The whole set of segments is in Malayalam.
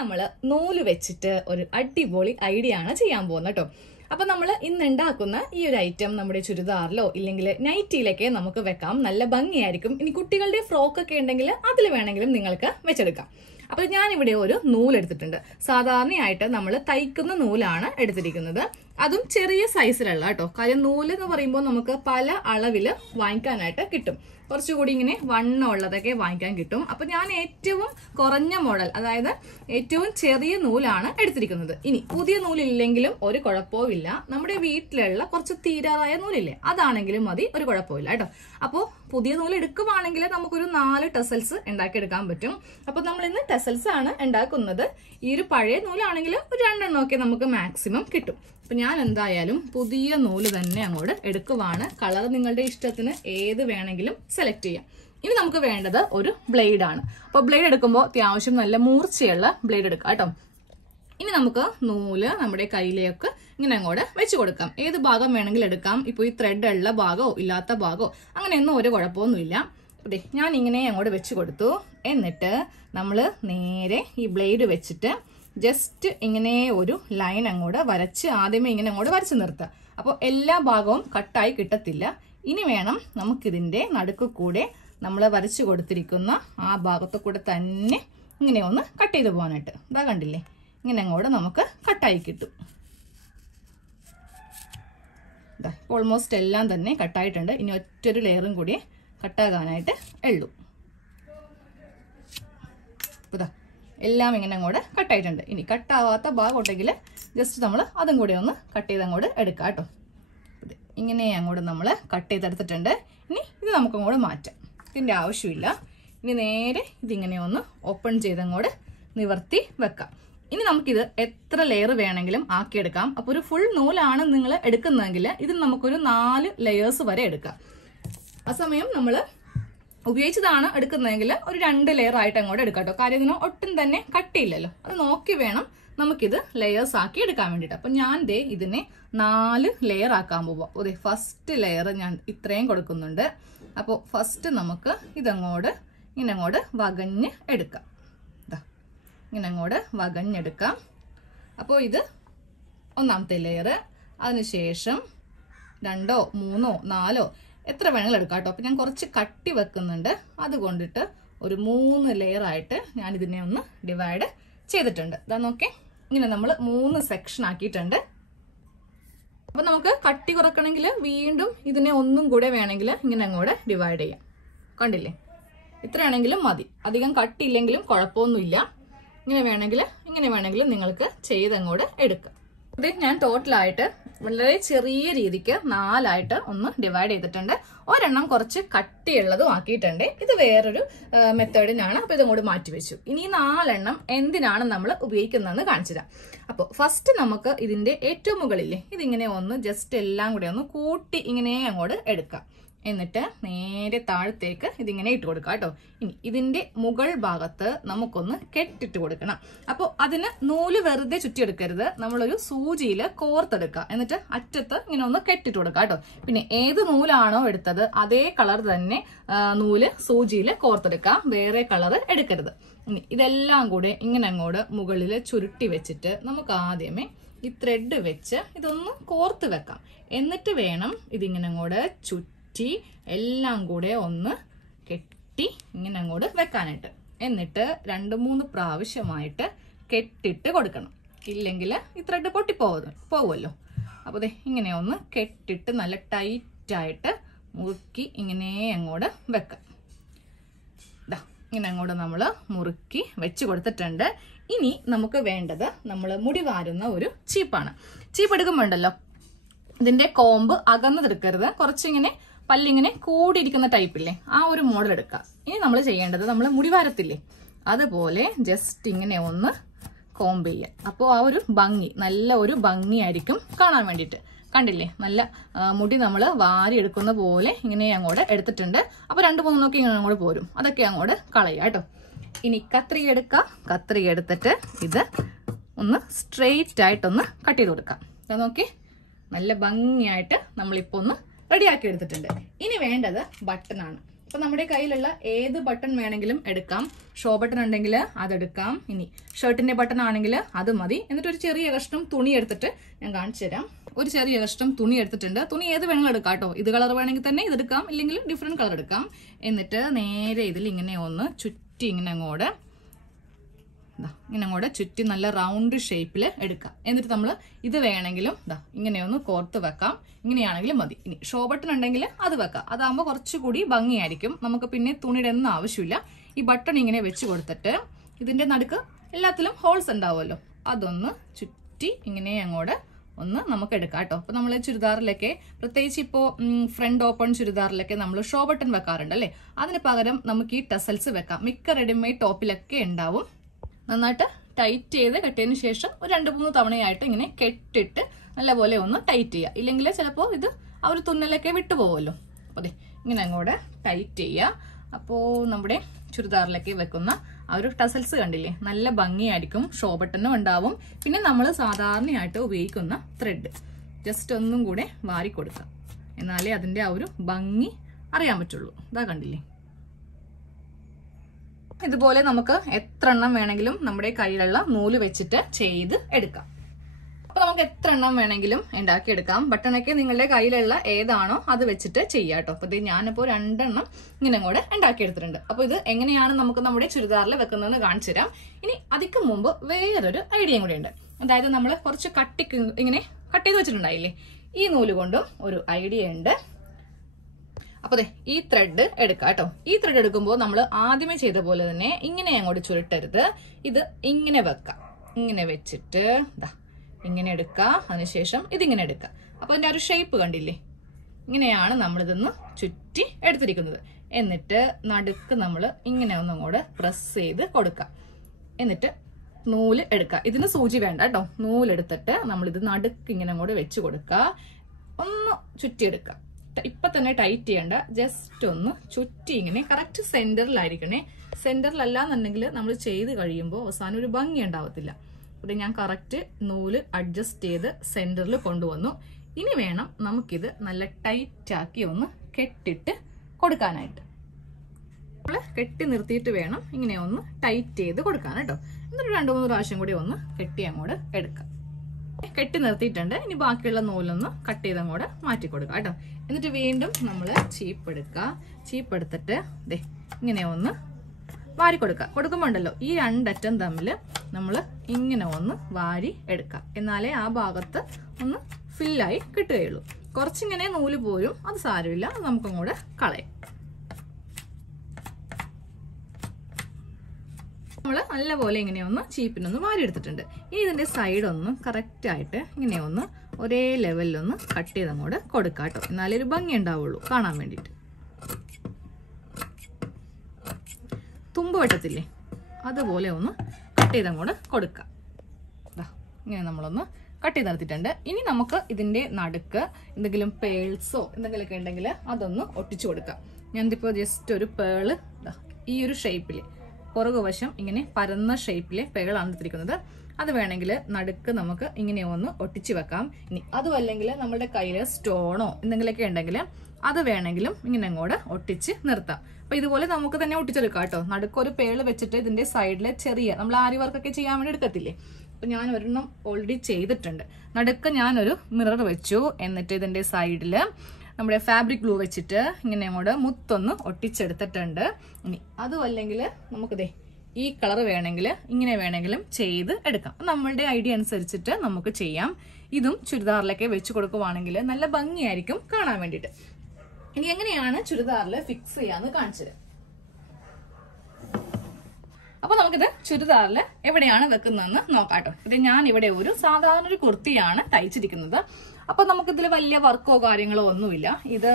നമ്മൾ നൂല് വെച്ചിട്ട് ഒരു അടിപൊളി ഐഡിയ ആണ് ചെയ്യാൻ പോകുന്നത് കേട്ടോ. അപ്പൊ നമ്മൾ ഇന്ന് ഉണ്ടാക്കുന്ന ഈ ഒരു ഐറ്റം നമ്മുടെ ചുരിദാറിലോ ഇല്ലെങ്കിൽ നൈറ്റിയിലൊക്കെ നമുക്ക് വെക്കാം, നല്ല ഭംഗിയായിരിക്കും. ഇനി കുട്ടികളുടെ ഫ്രോക്ക് ഒക്കെ ഉണ്ടെങ്കിൽ അതിൽ വേണമെങ്കിലും നിങ്ങൾക്ക് വെച്ചെടുക്കാം. അപ്പൊ ഞാനിവിടെ ഒരു നൂലെടുത്തിട്ടുണ്ട്. സാധാരണയായിട്ട് നമ്മൾ തയ്ക്കുന്ന നൂലാണ് എടുത്തിരിക്കുന്നത്, അതും ചെറിയ സൈസിലുള്ള കേട്ടോ. കാര്യം നൂല് എന്ന് പറയുമ്പോൾ നമുക്ക് പല അളവിൽ വാങ്ങിക്കാനായിട്ട് കിട്ടും. കുറച്ചുകൂടി ഇങ്ങനെ വണ്ണം ഉള്ളതൊക്കെ വാങ്ങിക്കാൻ കിട്ടും. അപ്പൊ ഞാൻ ഏറ്റവും കുറഞ്ഞ മോഡൽ, അതായത് ഏറ്റവും ചെറിയ നൂലാണ് എടുത്തിരിക്കുന്നത്. ഇനി പുതിയ നൂലില്ലെങ്കിലും ഒരു കുഴപ്പവും ഇല്ല. നമ്മുടെ വീട്ടിലുള്ള കുറച്ച് തീരാറായ നൂലില്ലേ, അതാണെങ്കിലും മതി, ഒരു കുഴപ്പമില്ല കേട്ടോ. അപ്പോൾ പുതിയ നൂല് എടുക്കുവാണെങ്കിൽ നമുക്കൊരു 4 ടെസൽസ് ഉണ്ടാക്കിയെടുക്കാൻ പറ്റും. അപ്പൊ നമ്മൾ ഇന്ന് ടെസൽസ് ആണ് ഉണ്ടാക്കുന്നത്. ഈ ഒരു പഴയ നൂലാണെങ്കിൽ ഒരു 2 എണ്ണമൊക്കെ നമുക്ക് മാക്സിമം കിട്ടും. അപ്പൊ ഞാൻ എന്തായാലും പുതിയ നൂല് തന്നെ അങ്ങോട്ട് എടുക്കുവാണ്. കളർ നിങ്ങളുടെ ഇഷ്ടത്തിന് ഏത് വേണമെങ്കിലും സെലക്ട് ചെയ്യാം. ഇനി നമുക്ക് വേണ്ടത് ഒരു ബ്ലേഡ് ആണ്. അപ്പൊ ബ്ലേഡ് എടുക്കുമ്പോൾ അത്യാവശ്യം നല്ല മൂർച്ചയുള്ള ബ്ലേഡ് എടുക്കാം കേട്ടോ. ഇനി നമുക്ക് നൂല് നമ്മുടെ കയ്യിലേക്ക് ഇങ്ങനെ അങ്ങോട്ട് വെച്ച് കൊടുക്കാം. ഏത് ഭാഗം വേണമെങ്കിലും എടുക്കാം. ഇപ്പൊ ഈ ത്രെഡ് ഉള്ള ഭാഗമോ ഇല്ലാത്ത ഭാഗമോ അങ്ങനെയൊന്നും ഒരു കുഴപ്പമൊന്നുമില്ല. അതെ, ഞാൻ ഇങ്ങനെ അങ്ങോട്ട് വെച്ച് കൊടുത്തു. എന്നിട്ട് നമ്മൾ നേരെ ഈ ബ്ലേഡ് വെച്ചിട്ട് ജസ്റ്റ് ഇങ്ങനെ ഒരു ലൈൻ അങ്ങോട്ട് വരച്ച് ആദ്യമേ ഇങ്ങനെ അങ്ങോട്ട് വരച്ച് നിർത്തുക. അപ്പോൾ എല്ലാ ഭാഗവും കട്ടായി കിട്ടത്തില്ല. ഇനി വേണം നമുക്കിതിൻ്റെ നടുക്ക് കൂടെ നമ്മൾ വരച്ച് കൊടുത്തിരിക്കുന്ന ആ ഭാഗത്തു കൂടെ തന്നെ ഇങ്ങനെ ഒന്ന് കട്ട് ചെയ്ത് പോകാനായിട്ട്. ഇതാ കണ്ടില്ലേ, ഇങ്ങനെ അങ്ങോട്ട് നമുക്ക് കട്ടായി കിട്ടും. ഇതാ ഓൾമോസ്റ്റ് എല്ലാം തന്നെ കട്ടായിട്ടുണ്ട്. ഇനി ഒറ്റൊരു ലെയറും കൂടി കട്ടാകാനായിട്ട് ഉള്ളൂ. ഇതാ എല്ലാം ഇങ്ങനെ അങ്ങോട്ട് കട്ടായിട്ടുണ്ട്. ഇനി കട്ടാവാത്ത ഭാഗം ഉണ്ടെങ്കിൽ ജസ്റ്റ് നമ്മൾ അതും കൂടി ഒന്ന് കട്ട് ചെയ്ത് അങ്ങോട്ട് എടുക്കാം കേട്ടോ. ഇങ്ങനെ അങ്ങോട്ട് നമ്മൾ കട്ട് ചെയ്തെടുത്തിട്ടുണ്ട്. ഇനി ഇത് നമുക്ക് അങ്ങോട്ട് മാറ്റാം, ഇതിൻ്റെ ആവശ്യമില്ല. ഇനി നേരെ ഇതിങ്ങനെ ഒന്ന് ഓപ്പൺ ചെയ്തങ്ങോട്ട് നിവർത്തി വെക്കാം. ഇനി നമുക്കിത് എത്ര ലെയർ വേണമെങ്കിലും ആക്കിയെടുക്കാം. അപ്പോൾ ഒരു ഫുൾ നൂലാണ് നിങ്ങൾ എടുക്കുന്നതെങ്കിൽ ഇതിൽ നമുക്കൊരു 4 ലെയേഴ്സ് വരെ എടുക്കാം. ആ സമയം നമ്മൾ ഉപയോഗിച്ചതാണ് എടുക്കുന്നതെങ്കിൽ ഒരു 2 ലെയർ ആയിട്ട് അങ്ങോട്ട് എടുക്കാം കേട്ടോ. കാര്യം ഇതിന് ഒട്ടും തന്നെ കട്ടിയില്ലല്ലോ, അത് നോക്കി വേണം നമുക്കിത് ലെയേഴ്സ് ആക്കി എടുക്കാൻ വേണ്ടിയിട്ട്. അപ്പം ഞാൻ ദേ ഇതിനെ 4 ലെയർ ആക്കാൻ പോവാം. അതെ, ഫസ്റ്റ് ലെയർ ഞാൻ ഇത്രയും കൊടുക്കുന്നുണ്ട്. അപ്പോൾ ഫസ്റ്റ് നമുക്ക് ഇതങ്ങോട്ട് ഇങ്ങനെ അങ്ങോട്ട് വകഞ്ഞ് എടുക്കാം. ഇങ്ങനെ അങ്ങോട്ട് വകഞ്ഞെടുക്കാം. അപ്പോൾ ഇത് ഒന്നാമത്തെ ലെയർ. അതിനുശേഷം 2, 3, 4 എത്ര വേണമെങ്കിലും എടുക്കാം കേട്ടോ. അപ്പം ഞാൻ കുറച്ച് കട്ടി വെക്കുന്നുണ്ട്, അതുകൊണ്ടിട്ട് ഒരു 3 ലെയർ ആയിട്ട് ഞാൻ ഇതിനെ ഒന്ന് ഡിവൈഡ് ചെയ്തിട്ടുണ്ട്. ഇതാ നോക്കേ, ഇങ്ങനെ നമ്മൾ 3 സെക്ഷൻ ആക്കിയിട്ടുണ്ട്. അപ്പം നമുക്ക് കട്ടി കുറക്കണമെങ്കിൽ വീണ്ടും ഇതിനെ ഒന്നും കൂടെ വേണമെങ്കിൽ ഇങ്ങനെ അങ്ങോട്ട് ഡിവൈഡ് ചെയ്യാം. കണ്ടില്ലേ, ഇത്രയാണെങ്കിലും മതി. അധികം കട്ടിയില്ലെങ്കിലും കുഴപ്പമൊന്നുമില്ല. ഇങ്ങനെ വേണമെങ്കിലും നിങ്ങൾക്ക് ചെയ്തങ്ങോട്ട് എടുക്കാം. ഇത് ഞാൻ ടോട്ടലായിട്ട് വളരെ ചെറിയ രീതിക്ക് 4 ആയിട്ട് ഒന്ന് ഡിവൈഡ് ചെയ്തിട്ടുണ്ട്. ഒരെണ്ണം കുറച്ച് കട്ടിയുള്ളതും ആക്കിയിട്ടുണ്ട്. ഇത് വേറൊരു മെത്തേഡിനാണ്. അപ്പൊ ഇതങ്ങോട്ട് മാറ്റി വെച്ചു. ഇനി 4 എണ്ണം എന്തിനാണ് നമ്മൾ ഉപയോഗിക്കുന്നതെന്ന് കാണിച്ചു തരാം. അപ്പോൾ ഫസ്റ്റ് നമുക്ക് ഇതിന്റെ ഏറ്റവും മുകളില്ലേ, ഇതിങ്ങനെ ഒന്ന് ജസ്റ്റ് എല്ലാം കൂടെ ഒന്ന് കൂട്ടി ഇങ്ങനെ അങ്ങോട്ട് എടുക്കാം. എന്നിട്ട് നേരെ താഴത്തേക്ക് ഇതിങ്ങനെ ഇട്ട് കൊടുക്കാം കേട്ടോ. ഇനി ഇതിന്റെ മുകൾ ഭാഗത്ത് നമുക്കൊന്ന് കെട്ടിട്ട് കൊടുക്കണം. അപ്പോൾ അതിന് നൂല് വെറുതെ ചുറ്റിയെടുക്കരുത്, നമ്മളൊരു സൂചിയിൽ കോർത്തെടുക്കുക. എന്നിട്ട് അറ്റത്ത് ഇങ്ങനെ ഒന്ന് കെട്ടിട്ട് കൊടുക്കുക കേട്ടോ. പിന്നെ ഏത് നൂലാണോ എടുത്തത് അതേ കളർ തന്നെ നൂല് സൂചിയിൽ കോർത്തെടുക്കാം, വേറെ കളർ എടുക്കരുത്. ഇനി ഇതെല്ലാം കൂടെ ഇങ്ങനെ അങ്ങോട്ട് മുകളിൽ ചുരുട്ടി വെച്ചിട്ട് നമുക്ക് ആദ്യമേ ഈ ത്രെഡ് വെച്ച് ഇതൊന്ന് കോർത്ത് വെക്കാം. എന്നിട്ട് വേണം ഇതിങ്ങനെ അങ്ങോട്ട് എല്ലാം കൂടെ ഒന്ന് കെട്ടി ഇങ്ങനെ അങ്ങോട്ട് വെക്കാനായിട്ട്. എന്നിട്ട് 2-3 പ്രാവശ്യമായിട്ട് കെട്ടിട്ട് കൊടുക്കണം, ഇല്ലെങ്കിൽ ഈ ത്രെഡ് പോകുമല്ലോ. അപ്പോൾ അതെ ഇങ്ങനെ ഒന്ന് കെട്ടിട്ട് നല്ല ടൈറ്റായിട്ട് മുറുക്കി ഇങ്ങനെ അങ്ങോട്ട് വെക്കാം. ഇങ്ങനെ അങ്ങോട്ട് നമ്മൾ മുറുക്കി വെച്ച് കൊടുത്തിട്ടുണ്ട്. ഇനി നമുക്ക് വേണ്ടത് നമ്മൾ മുടി വാരുന്ന ഒരു ചീപ്പാണ്. ചീപ്പ് എടുക്കുമ്പോണ്ടല്ലോ ഇതിന്റെ കോമ്പ് അകന്നതെടുക്കരുത്, കുറച്ചിങ്ങനെ പല്ലിങ്ങനെ കൂടിയിരിക്കുന്ന ടൈപ്പില്ലേ, ആ ഒരു മോഡൽ എടുക്കുക. ഇനി നമ്മൾ ചെയ്യേണ്ടത്, നമ്മൾ മുടി വാരത്തില്ലേ അതുപോലെ ജസ്റ്റ് ഇങ്ങനെ ഒന്ന് കോമ്പ് ചെയ്യുക. അപ്പോൾ ആ ഒരു ഭംഗി, നല്ല ഒരു ഭംഗിയായിരിക്കും കാണാൻ വേണ്ടിയിട്ട്. കണ്ടില്ലേ, നല്ല മുടി നമ്മൾ വാരി എടുക്കുന്ന പോലെ ഇങ്ങനെ അങ്ങോട്ട് എടുത്തിട്ടുണ്ട്. അപ്പോൾ 2-3 നോക്കി ഇങ്ങനെ അങ്ങോട്ട് പോരും, അതൊക്കെ അങ്ങോട്ട് കളയുക കേട്ടോ. ഇനി കത്രിക എടുക്കുക. കത്രിക എടുത്തിട്ട് ഇത് ഒന്ന് സ്ട്രെയിറ്റ് ആയിട്ടൊന്ന് കട്ട് ചെയ്ത് കൊടുക്കാം. അത് നോക്കി നല്ല ഭംഗിയായിട്ട് നമ്മളിപ്പോൾ ഒന്ന് റെഡിയാക്കി എടുത്തിട്ടുണ്ട്. ഇനി വേണ്ടത് ബട്ടൺ ആണ്. അപ്പൊ നമ്മുടെ കയ്യിലുള്ള ഏത് ബട്ടൺ വേണമെങ്കിലും എടുക്കാം. ഷോ ബട്ടൺ ഉണ്ടെങ്കിൽ അതെടുക്കാം. ഇനി ഷർട്ടിന്റെ ബട്ടൺ ആണെങ്കിൽ അത് മതി. എന്നിട്ട് ഒരു ചെറിയ കഷ്ണം തുണി എടുത്തിട്ട് ഞാൻ കാണിച്ചു തരാം. ഒരു ചെറിയ കഷ്ണം തുണി എടുത്തിട്ടുണ്ട്. തുണി ഏത് വേണമെങ്കിലും എടുക്കാം കേട്ടോ. ഇത് കളർ വേണമെങ്കിൽ തന്നെ ഇതെടുക്കാം, ഇല്ലെങ്കിൽ ഡിഫറെന്റ് കളർ എടുക്കാം. എന്നിട്ട് നേരെ ഇതിൽ ഇങ്ങനെ ഒന്ന് ചുറ്റി ഇങ്ങനെ അങ്ങോട്ട് ചുറ്റി നല്ല റൗണ്ട് ഷേപ്പിൽ എടുക്കാം. എന്നിട്ട് നമ്മൾ ഇത് വേണമെങ്കിലും ഇങ്ങനെ ഒന്ന് കോർത്ത് വെക്കാം. ഇങ്ങനെയാണെങ്കിലും മതി. ഇനി ഷോ ബട്ടൺ ഉണ്ടെങ്കിൽ അത് വെക്കാം. അതാകുമ്പോൾ കുറച്ചുകൂടി ഭംഗിയായിരിക്കും. നമുക്ക് പിന്നെ തുണിയുടെ ഒന്നും ആവശ്യമില്ല. ഈ ബട്ടൺ ഇങ്ങനെ വെച്ച് കൊടുത്തിട്ട് ഇതിന്റെ നടുക്ക് എല്ലാത്തിലും ഹോൾസ് ഉണ്ടാവുമല്ലോ, അതൊന്ന് ചുറ്റി ഇങ്ങനെ അങ്ങോട്ട് ഒന്ന് നമുക്ക് എടുക്കാം കേട്ടോ. അപ്പൊ നമ്മൾ ചുരിദാറിലൊക്കെ, പ്രത്യേകിച്ച് ഇപ്പോ ഫ്രണ്ട് ഓപ്പൺ ചുരിദാറിലൊക്കെ നമ്മൾ ഷോ ബട്ടൺ വെക്കാറുണ്ട് അല്ലേ. അതിന് പകരം നമുക്ക് ഈ ടെസൽസ് വെക്കാം. മിക്ക റെഡിമെയ്ഡ് ടോപ്പിലൊക്കെ ഉണ്ടാവും. നന്നായിട്ട് ടൈറ്റ് ചെയ്ത് കെട്ടിയതിന് ശേഷം ഒരു 2-3 തവണയായിട്ട് ഇങ്ങനെ കെട്ടിട്ട് നല്ലപോലെ ഒന്ന് ടൈറ്റ് ചെയ്യുക. ഇല്ലെങ്കിൽ ചിലപ്പോൾ ഇത് ആ ഒരു തുന്നലൊക്കെ വിട്ടുപോകുമല്ലോ. അതെ, ഇങ്ങനെ അങ്ങോട്ട് ടൈറ്റ് ചെയ്യുക. അപ്പോൾ നമ്മുടെ ചുരിദാറിലൊക്കെ വെക്കുന്ന ആ ഒരു ടസൽസ് കണ്ടില്ലേ, നല്ല ഭംഗിയായിരിക്കും. ഷോ ബട്ടണും ഉണ്ടാവും. പിന്നെ നമ്മൾ സാധാരണയായിട്ട് ഉപയോഗിക്കുന്ന ത്രെഡ് ജസ്റ്റ് ഒന്നും കൂടെ വാരി കൊടുക്കാം. എന്നാലേ അതിന്റെ ആ ഒരു ഭംഗി അറിയാൻ പറ്റുള്ളൂ. ഇതാ കണ്ടില്ലേ. ഇതുപോലെ നമുക്ക് എത്ര എണ്ണം വേണമെങ്കിലും നമ്മുടെ കയ്യിലുള്ള നൂല് വെച്ചിട്ട് ചെയ്ത് എടുക്കാം. അപ്പൊ നമുക്ക് എത്ര എണ്ണം വേണമെങ്കിലും ഉണ്ടാക്കിയെടുക്കാം. ബട്ടണൊക്കെ നിങ്ങളുടെ കയ്യിലുള്ള ഏതാണോ അത് വെച്ചിട്ട് ചെയ്യാം കേട്ടോ. അപ്പൊ ഞാനിപ്പോ 2 എണ്ണം ഇങ്ങനെ കൂടെ ഉണ്ടാക്കിയെടുത്തിട്ടുണ്ട്. അപ്പൊ ഇത് എങ്ങനെയാണ് നമുക്ക് നമ്മുടെ ചുരിദാറിൽ വെക്കുന്നതെന്ന് കാണിച്ചു തരാം. ഇനി അതിക്ക് മുമ്പ് വേറൊരു ഐഡിയയും കൂടെ ഉണ്ട്. അതായത് നമ്മൾ കുറച്ച് കട്ടിക്ക് ഇങ്ങനെ കട്ട് ചെയ്ത് വെച്ചിട്ടുണ്ടായില്ലേ, ഈ നൂല് കൊണ്ടും ഒരു ഐഡിയ ഉണ്ട്. അപ്പൊ ഈ ത്രെഡ് എടുക്കാം കേട്ടോ. ഈ ത്രെഡ് എടുക്കുമ്പോൾ നമ്മൾ ആദ്യമേ ചെയ്ത പോലെ തന്നെ ഇങ്ങനെ അങ്ങോട്ട് ചുരുട്ടരുത്. ഇത് ഇങ്ങനെ വെക്കാം. ഇങ്ങനെ വെച്ചിട്ട് ഇങ്ങനെ എടുക്കുക. അതിനുശേഷം ഇതിങ്ങനെ എടുക്കുക. അപ്പൊ ഇതിന്റെ ഒരു ഷേപ്പ് കണ്ടില്ലേ, ഇങ്ങനെയാണ് നമ്മളിതൊന്ന് ചുറ്റി എടുത്തിരിക്കുന്നത്. എന്നിട്ട് നടുക്ക് നമ്മൾ ഇങ്ങനെ ഒന്നും കൂടെ പ്രസ് ചെയ്ത് കൊടുക്കാം. എന്നിട്ട് നൂല് എടുക്കുക. ഇതിന് സൂചി വേണ്ട കേട്ടോ. നൂലെടുത്തിട്ട് നമ്മളിത് നടുക്ക് ഇങ്ങനെ അങ്ങോട്ട് വെച്ച് കൊടുക്കുക. ഒന്ന് ചുറ്റിയെടുക്കുക. ഇപ്പൊ തന്നെ ടൈറ്റ് ചെയ്യണ്ട, ജസ്റ്റ് ഒന്ന് ചുറ്റി ഇങ്ങനെ കറക്റ്റ് സെന്ററിലായിരിക്കണേ. സെന്ററിലല്ല എന്നുണ്ടെങ്കിൽ നമ്മൾ ചെയ്ത് കഴിയുമ്പോൾ അവസാനം ഒരു ഭംഗി ഉണ്ടാവത്തില്ല. അപ്പോൾ ഞാൻ കറക്റ്റ് നൂല് അഡ്ജസ്റ്റ് ചെയ്ത് സെന്ററിൽ കൊണ്ടുവന്നു. ഇനി വേണം നമുക്കിത് നല്ല ടൈറ്റ് ആക്കി ഒന്ന് കെട്ടിട്ട് കൊടുക്കാനായിട്ട്. നമ്മൾ കെട്ടി നിർത്തിയിട്ട് വേണം ഇങ്ങനെ ഒന്ന് ടൈറ്റ് ചെയ്ത് കൊടുക്കാൻ കേട്ടോ. എന്നിട്ട് 2-3 പ്രാവശ്യം കൂടി ഒന്ന് കെട്ടി അങ്ങോട്ട് എടുക്കാം. കെട്ടി നിർത്തിയിട്ടുണ്ട്. ഇനി ബാക്കിയുള്ള നൂലൊന്ന് കട്ട് ചെയ്ത് അങ്ങോട്ട് മാറ്റി കൊടുക്കാം കേട്ടോ. എന്നിട്ട് വീണ്ടും നമ്മൾ ചീപ്പ് എടുക്കുക. ചീപ്പ് എടുത്തിട്ട് ഇങ്ങനെ ഒന്ന് വാരി കൊടുക്കുക. കൊടുക്കുമ്പോൾ ഉണ്ടല്ലോ, ഈ 2 അറ്റം തമ്മിൽ നമ്മൾ ഇങ്ങനെ ഒന്ന് വാരി എടുക്കാം. എന്നാലേ ആ ഭാഗത്ത് ഒന്ന് ഫില്ലായി കിട്ടുകയുള്ളൂ. കുറച്ചിങ്ങനെ നൂല് പോരും, അത് സാരമില്ല, നമുക്കും കൂടെ കളയാം. നമ്മൾ നല്ലപോലെ ഇങ്ങനെ ഒന്ന് ചീപ്പിനൊന്ന് വാരി എടുത്തിട്ടുണ്ട്. ഇനി ഇതിന്റെ സൈഡ് ഒന്ന് കറക്റ്റ് ആയിട്ട് ഇങ്ങനെ ഒന്ന് ഒരേ ലെവലിലൊന്ന് കട്ട് ചെയ്ത് അങ്ങോട്ട് കൊടുക്കാം കേട്ടോ. എന്നാലേ ഒരു ഭംഗി ഉണ്ടാവുള്ളൂ കാണാൻ വേണ്ടിയിട്ട്. തുമ്പ് വെട്ടത്തില്ലേ, അതുപോലെ ഒന്ന് കട്ട് ചെയ്ത് അങ്ങോട്ട് കൊടുക്കാം. ഇങ്ങനെ നമ്മളൊന്ന് കട്ട് ചെയ്ത് നിർത്തിയിട്ടുണ്ട്. ഇനി നമുക്ക് ഇതിന്റെ നടുക്ക് എന്തെങ്കിലും പേൾസോ എന്തെങ്കിലുമൊക്കെ ഉണ്ടെങ്കിൽ അതൊന്ന് ഒട്ടിച്ചു കൊടുക്കാം. ഞാനിതിപ്പോ ജസ്റ്റ് ഒരു പേള് ഈ ഒരു ഷേപ്പില്, പുറകുവശം ഇങ്ങനെ പരന്ന ഷേപ്പിലെ പേളാണ് എടുത്തിരിക്കുന്നത്. അത് വേണമെങ്കിൽ നടുക്ക് നമുക്ക് ഇങ്ങനെ ഒന്ന് ഒട്ടിച്ചു വെക്കാം. ഇനി അതും അല്ലെങ്കിൽ നമ്മുടെ കയ്യിൽ സ്റ്റോണോ എന്തെങ്കിലുമൊക്കെ ഉണ്ടെങ്കിൽ അത് വേണമെങ്കിലും ഇങ്ങനെ അങ്ങോട്ട് ഒട്ടിച്ച് നിർത്താം. അപ്പൊ ഇതുപോലെ നമുക്ക് തന്നെ ഒട്ടിച്ചെടുക്കാം കേട്ടോ. നടുക്ക് ഒരു പേള് വെച്ചിട്ട് ഇതിന്റെ സൈഡിലെ ചെറിയ നമ്മൾ ആരി വർക്കൊക്കെ ചെയ്യാൻ വേണ്ടി എടുക്കത്തില്ലേ, അപ്പൊ ഞാൻ ഒരെണ്ണം ഓൾറെഡി ചെയ്തിട്ടുണ്ട്. നടുക്ക് ഞാനൊരു മിറർ വെച്ചു. എന്നിട്ട് ഇതിന്റെ സൈഡില് നമ്മുടെ ഫാബ്രിക് ഗ്ലൂ വെച്ചിട്ട് ഇങ്ങനെ അങ്ങോട്ട് മുത്തൊന്ന് ഒട്ടിച്ചെടുത്തിട്ടുണ്ട്. ഇനി അതും അല്ലെങ്കിൽ നമുക്കിതേ ഈ കളർ വേണമെങ്കിൽ ഇങ്ങനെ വേണമെങ്കിലും ചെയ്ത് എടുക്കാം. നമ്മളുടെ ഐഡിയ അനുസരിച്ചിട്ട് നമുക്ക് ചെയ്യാം. ഇതും ചുരിദാറിലൊക്കെ വെച്ച് കൊടുക്കുവാണെങ്കിൽ നല്ല ഭംഗിയായിരിക്കും കാണാൻ വേണ്ടിയിട്ട്. ഇനി എങ്ങനെയാണ് ചുരിദാറിൽ ഫിക്സ് ചെയ്യാന്ന് കാണിച്ചത്. അപ്പൊ നമുക്കിത് ചുരിദാറിൽ എവിടെയാണ് വെക്കുന്നതെന്ന് നോക്കാട്ടോ. ഇത് ഞാൻ ഇവിടെ ഒരു സാധാരണ ഒരു കുർത്തിയാണ് തയ്ച്ചിരിക്കുന്നത്. അപ്പൊ നമുക്കിതിൽ വലിയ വർക്കോ കാര്യങ്ങളോ ഒന്നുമില്ല. ഇത്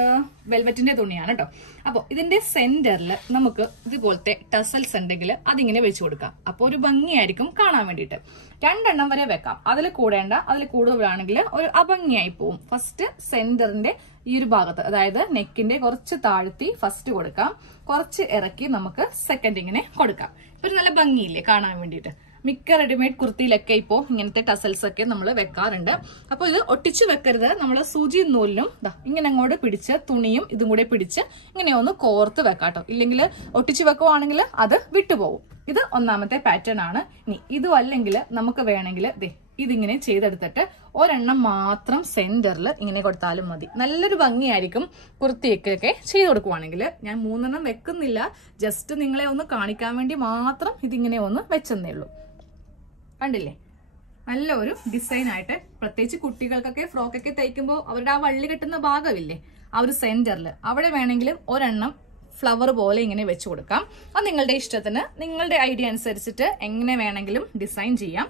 വെൽവെറ്റിന്റെ തുണിയാണ് കേട്ടോ. അപ്പൊ ഇതിന്റെ സെന്ററിൽ നമുക്ക് ഇതുപോലത്തെ ടസൽസ് ഉണ്ടെങ്കിൽ അതിങ്ങനെ വെച്ച് കൊടുക്കാം. അപ്പൊ ഒരു ഭംഗിയായിരിക്കും കാണാൻ വേണ്ടിയിട്ട്. 2 എണ്ണം വരെ വെക്കാം. അതിൽ കൂടേണ്ട, അതിൽ കൂടുതലാണെങ്കിൽ ഒരു അഭംഗിയായി പോവും. ഫസ്റ്റ് സെന്ററിന്റെ ഈ ഒരു ഭാഗത്ത്, അതായത് നെക്കിന്റെ കുറച്ച് താഴ്ത്തി ഫസ്റ്റ് കൊടുക്കാം, കുറച്ച് ഇറക്കി നമുക്ക് സെക്കൻഡ് ഇങ്ങനെ കൊടുക്കാം. ഒരു നല്ല ഭംഗിയില്ലേ കാണാൻ വേണ്ടിയിട്ട്. മിക്ക റെഡിമെയ്ഡ് കുർത്തിയിലൊക്കെ ഇപ്പോൾ ഇങ്ങനത്തെ ടസൽസ് ഒക്കെ നമ്മൾ വെക്കാറുണ്ട്. അപ്പോൾ ഇത് ഒട്ടിച്ചു വെക്കരുത്. നമ്മൾ സൂചി നൂലിനും ഇങ്ങനെ അങ്ങോട്ട് പിടിച്ച് തുണിയും ഇതും കൂടെ പിടിച്ച് ഇങ്ങനെ ഒന്ന് കോർത്ത് വെക്കാട്ടോ. ഇല്ലെങ്കിൽ ഒട്ടിച്ചു വെക്കുവാണെങ്കിൽ അത് വിട്ടുപോകും. ഇത് ഒന്നാമത്തെ പാറ്റേൺ ആണ്. ഇനി ഇതും അല്ലെങ്കിൽ നമുക്ക് വേണമെങ്കിൽ ഇതിങ്ങനെ ചെയ്തെടുത്തിട്ട് ഒരെണ്ണം മാത്രം സെന്ററിൽ ഇങ്ങനെ കൊടുത്താലും മതി. നല്ലൊരു ഭംഗിയായിരിക്കും കുർത്തിയൊക്കെ ചെയ്ത് കൊടുക്കുവാണെങ്കിൽ. ഞാൻ 3 എണ്ണം വെക്കുന്നില്ല, ജസ്റ്റ് നിങ്ങളെ ഒന്ന് കാണിക്കാൻ വേണ്ടി മാത്രം ഇതിങ്ങനെ ഒന്ന് വെച്ചെന്നേ ഉള്ളൂ. കണ്ടില്ലേ, നല്ലൊരു ഡിസൈൻ ആയിട്ട്. പ്രത്യേകിച്ച് കുട്ടികൾക്കൊക്കെ ഫ്രോക്കൊക്കെ തയ്ക്കുമ്പോൾ അവരുടെ ആ വള്ളി കെട്ടുന്ന ഭാഗമില്ലേ, ആ ഒരു സെന്ററിൽ അവിടെ വേണമെങ്കിലും ഒരെണ്ണം ഫ്ലവർ പോലെ ഇങ്ങനെ വെച്ച് കൊടുക്കാം. അത് നിങ്ങളുടെ ഇഷ്ടത്തിന്, നിങ്ങളുടെ ഐഡിയ അനുസരിച്ചിട്ട് എങ്ങനെ വേണമെങ്കിലും ഡിസൈൻ ചെയ്യാം.